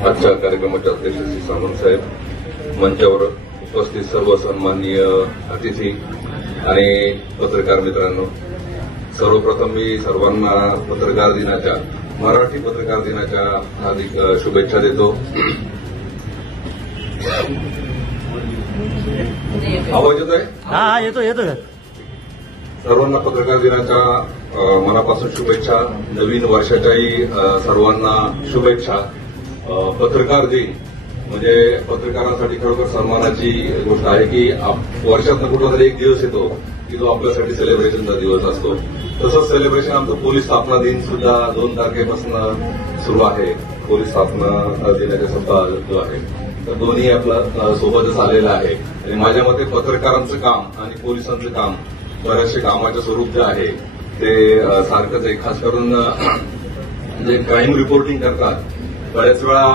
आजच्या कार्यक्रमाचे अध्यक्ष श्री सामंत साहेब, मंचावर उपस्थित सर्व सन्माननीय अतिथी आणि पत्रकार मित्रांनो, सर्वप्रथम मी सर्वांना पत्रकार दिनाच्या, मराठी पत्रकार दिनाच्या हार्दिक शुभेच्छा देतो. आवाज येतोय? हा, येतो. सर्वांना पत्रकार दिनाच्या मनापासून शुभेच्छा. नवीन वर्षाच्याही सर्वांना शुभेच्छा. पत्रकार दिन म्हणजे पत्रकारांसाठी खरोखर सन्मानाची गोष्ट आहे की वर्षातनं कुठला तरी एक दिवस येतो की जो आपल्यासाठी सेलिब्रेशनचा दिवस असतो. तसंच सेलिब्रेशन आमचं पोलीस स्थापना दिन सुद्धा 2 तारखेपासून सुरू आहे. पोलीस स्थापना दिनाचा सुद्धा जो आहे, तर दोन्ही आपलं सोबतच आलेलं आहे. आणि माझ्या मते पत्रकारांचं काम आणि पोलिसांचं काम, बऱ्याचशे कामाचं स्वरूप जे आहे ते सारखंच आहे. खास करून जे क्राईम रिपोर्टिंग करतात, बऱ्याच वेळा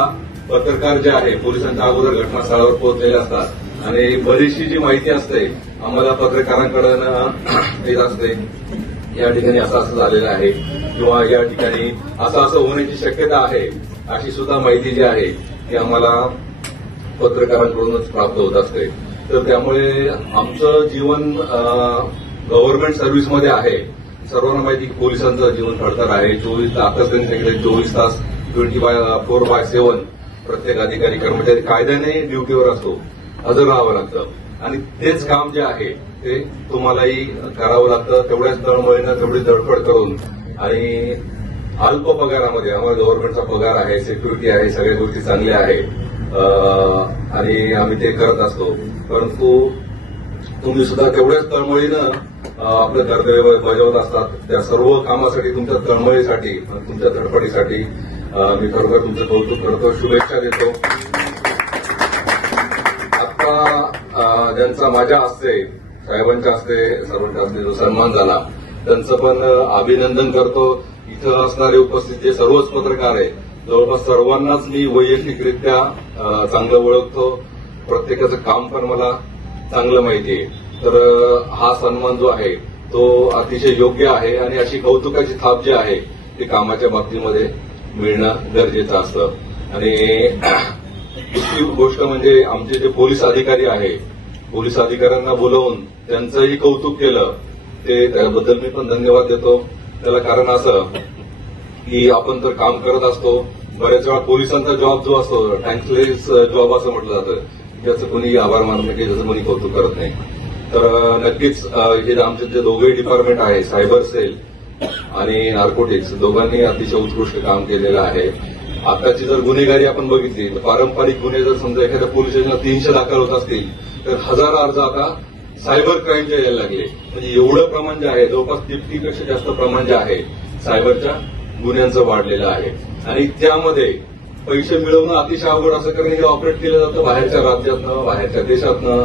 पत्रकार जे आहे पोलिसांच्या अगोदर घटनास्थळावर पोहोचलेले असतात आणि बरीचशी जी माहिती असते आम्हाला पत्रकारांकडून येत असते. या ठिकाणी असं झालेलं आहे किंवा या ठिकाणी असं होण्याची शक्यता आहे, अशी सुद्धा माहिती जी आहे ती आम्हाला पत्रकारांकडूनच प्राप्त होत असते. तर त्यामुळे आमचं जीवन गव्हर्नमेंट सर्व्हिसमध्ये आहे. सर्वांना माहिती की पोलिसांचं जीवन खडतर आहे. 24 तास त्यांच्याकडे 24 तास 24/7 प्रत्येक अधिकारी कर्मचारी कायद्याने ड्युटीवर असतो, हजर राहावं लागतं. आणि तेच काम जे आहे ते तुम्हालाही करावं लागतं. तेवढ्याच तळमळीनं तेवढी धडपड करून आणि अल्प पगारामध्ये, आम्हाला गव्हर्नमेंटचा पगार आहे, सिक्युरिटी आहे, सगळ्या गोष्टी चांगल्या आहेत आणि आम्ही ते करत असतो. परंतु तुम्ही सुद्धा तेवढ्याच तळमळीनं आपलं कर्तव्य बजावत असतात. त्या सर्व कामासाठी, तुमच्या तळमळीसाठी, तुमच्या धडपडीसाठी मी खरोखर तुमचं कौतुक करतो, शुभेच्छा देतो. आता ज्यांचा माझ्या हस्ते, साहेबांच्या हस्ते, सर्वांच्या हस्ते जो सन्मान झाला त्यांचं पण अभिनंदन करतो. इथं असणारे उपस्थित जे सर्वच पत्रकार आहे, जवळपास सर्वांनाच मी वैयक्तिकरित्या चांगलं ओळखतो. प्रत्येकाचं काम पण मला चांगलं माहिती आहे. तर हा सन्मान जो आहे तो अतिशय योग्य आहे आणि अशी कौतुकाची थाप जी आहे ती कामाच्या बाबतीमध्ये मिळणं गरजेचं असतं. आणि दुसरी गोष्ट म्हणजे आमचे जे पोलीस अधिकारी आहे, पोलीस अधिकाऱ्यांना बोलवून त्यांचंही कौतुक केलं, ते त्याबद्दल मी पण धन्यवाद देतो. त्याला कारण असं की आपण तर काम करत असतो, बऱ्याच वेळा पोलिसांचा जॉब जो असतो थँक्सलेस जॉब असं म्हटलं जातं, ज्याचं कोणी आभार मानत नाही, ज्याचं कोणी कौतुक करत नाही. तर नक्कीच हे आमचे जे दोघंही डिपार्टमेंट आहे, सायबर सेल आणि नार्कोटिक्स, दोघांनी अतिशय उत्कृष्ट काम केलेलं आहे. आताची जर गुन्हेगारी आपण बघितली तर पारंपरिक गुन्हे जर समजा एखाद्या पोलीस स्टेशनला 300 दाखल होत असतील तर 1000 अर्ज आता सायबर क्राईमचे यायला लागले. म्हणजे एवढं प्रमाण जे आहे, जवळपास 50पेक्षा जास्त प्रमाण जे आहे सायबरच्या गुन्ह्यांचं वाढलेलं आहे. आणि त्यामध्ये पैसे मिळवणं अतिशय अवघड असं, कारण हे ऑपरेट केलं जातं बाहेरच्या राज्यातनं, बाहेरच्या देशातनं,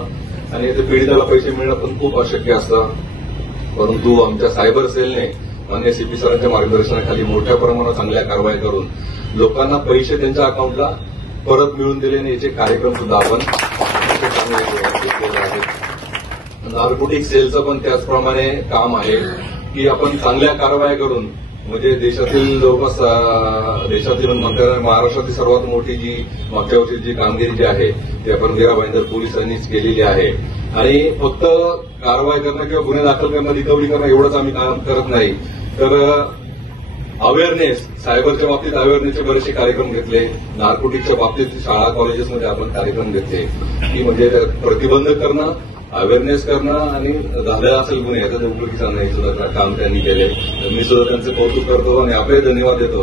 आणि ते पीडिताला पैसे मिळणं पण खूप अशक्य असतं. परंतु आमच्या सायबर सेलने मान्य सीपी सरांच्या मार्गदर्शनाखाली मोठ्या प्रमाणात चांगल्या कारवाई करून लोकांना पैसे त्यांच्या अकाउंटला परत मिळवून दिले, याचे कार्यक्रम सुद्धा आपण घेतलेले आहेत. नार्कोटिक सेलचं पण त्याचप्रमाणे काम आहे की आपण चांगल्या कारवाया करून, म्हणजे देशातील जवळपास महाराष्ट्रातील सर्वात मोठी जी मागच्या वर्षी जी कामगिरी जी आहे ती आपण मीरा भाईंदर पोलिसांनीच केलेली आहे. आणि फक्त कारवाई करणं किंवा गुन्हे दाखल करणं, रिकव्हरी करणं एवढंच आम्ही काम करत नाही, तर अवेअरनेस, सायबरच्या बाबतीत अवेअरनेसचे बरेचसे कार्यक्रम घेतले. नार्कोटिकच्या बाबतीत शाळा कॉलेजेसमध्ये आपण कार्यक्रम घेतले की म्हणजे प्रतिबंध करणं, अवेअरनेस करणं आणि झालेला असेल गुन्हे याचं उघडकीचा नाही सुद्धा काम त्यांनी केले. मी सुद्धा त्यांचं कौतुक करतो आणि आपले धन्यवाद देतो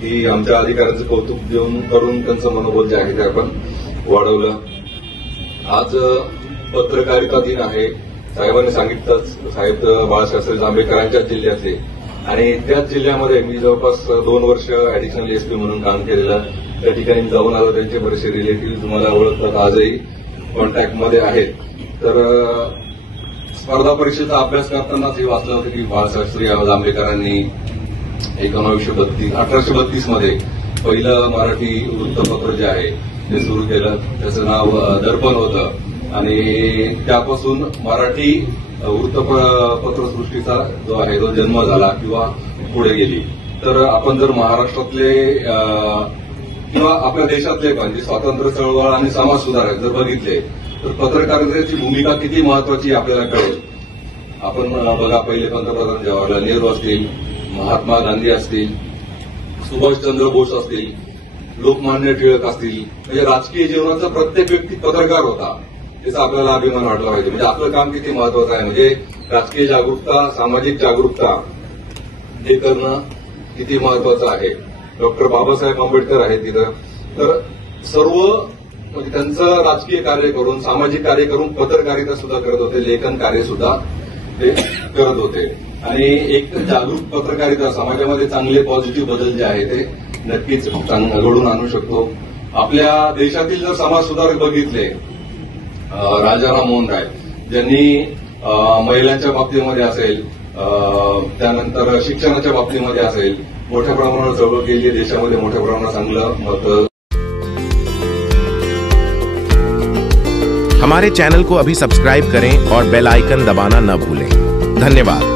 की आमच्या अधिकाऱ्यांचं कौतुक देऊन करून त्यांचं मनोबल जे आहे ते आपण वाढवलं. आज पत्रकारिता दिन आहे. साहेबांनी सांगितलंच, साहेब बाळासाहेब जांभेकरांच्या जिल्ह्यातले, आणि त्याच जिल्ह्यामध्ये मी जवळपास 2 वर्ष ऍडिशनल एसपी म्हणून काम केलेलं. त्या ठिकाणी मी जाऊन आलो. त्यांचे बरेचसे रिलेटिव्ह तुम्हाला ओळखतात, आजही कॉन्टॅक्टमध्ये आहेत. तर स्पर्धा परीक्षेचा अभ्यास करतानाच हे वाचलं होतं की बाळासाहेब जांभेकरांनी 1832 मध्ये पहिलं मराठी वृत्तपत्र जे आहे ते सुरू केलं. त्याचं नाव दर्पण होतं आणि त्यापासून मराठी वृत्तपत्रसृष्टीचा जो आहे तो जन्म झाला किंवा पुढे गेली. तर आपण जर महाराष्ट्रातले किंवा आपल्या देशातले पण जे स्वातंत्र्य चळवळ आणि समाज सुधारक जर बघितले तर पत्रकारितेची भूमिका किती महत्वाची आपल्याला कळेल. आपण बघा, पहिले पंतप्रधान जवाहरलाल नेहरू असतील, महात्मा गांधी असतील, सुभाषचंद्र बोस असतील, लोकमान्य टिळक असतील, म्हणजे राजकीय जीवनाचा प्रत्येक व्यक्ती पत्रकार होता. त्याचा आपल्याला अभिमान वाटला पाहिजे. म्हणजे आपलं काम किती महत्वाचं आहे. म्हणजे राजकीय जागरूकता, सामाजिक जागरूकता हे करणं किती महत्वाचं आहे. डॉक्टर बाबासाहेब आंबेडकर आहेत तिथं. तर सर्व म्हणजे त्यांचं राजकीय कार्य करून, सामाजिक कार्य करून पत्रकारिता सुद्धा करत होते, लेखन कार्य सुद्धा ते करत होते. आणि एक जागरूक पत्रकारिता समाजामध्ये चांगले पॉझिटिव्ह बदल जे आहे ते नक्कीच घडून आणू शकतो. आपल्या देशातील जर समाज सुधारक बघितले, राजा राममोहन राय ज्यांनी महिलांच्या बाबतीमध्ये असेल, त्यानंतर शिक्षणाच्या बाबतीमध्ये असेल, मोठ्या प्रमाणावर चळवळ केली आहे. देशामध्ये मोठ्या प्रमाणावर चांगलं मत. हमारे चैनल को अभी सब्सक्राइब करें और बेल आइकन दबाना न भूलें। धन्यवाद।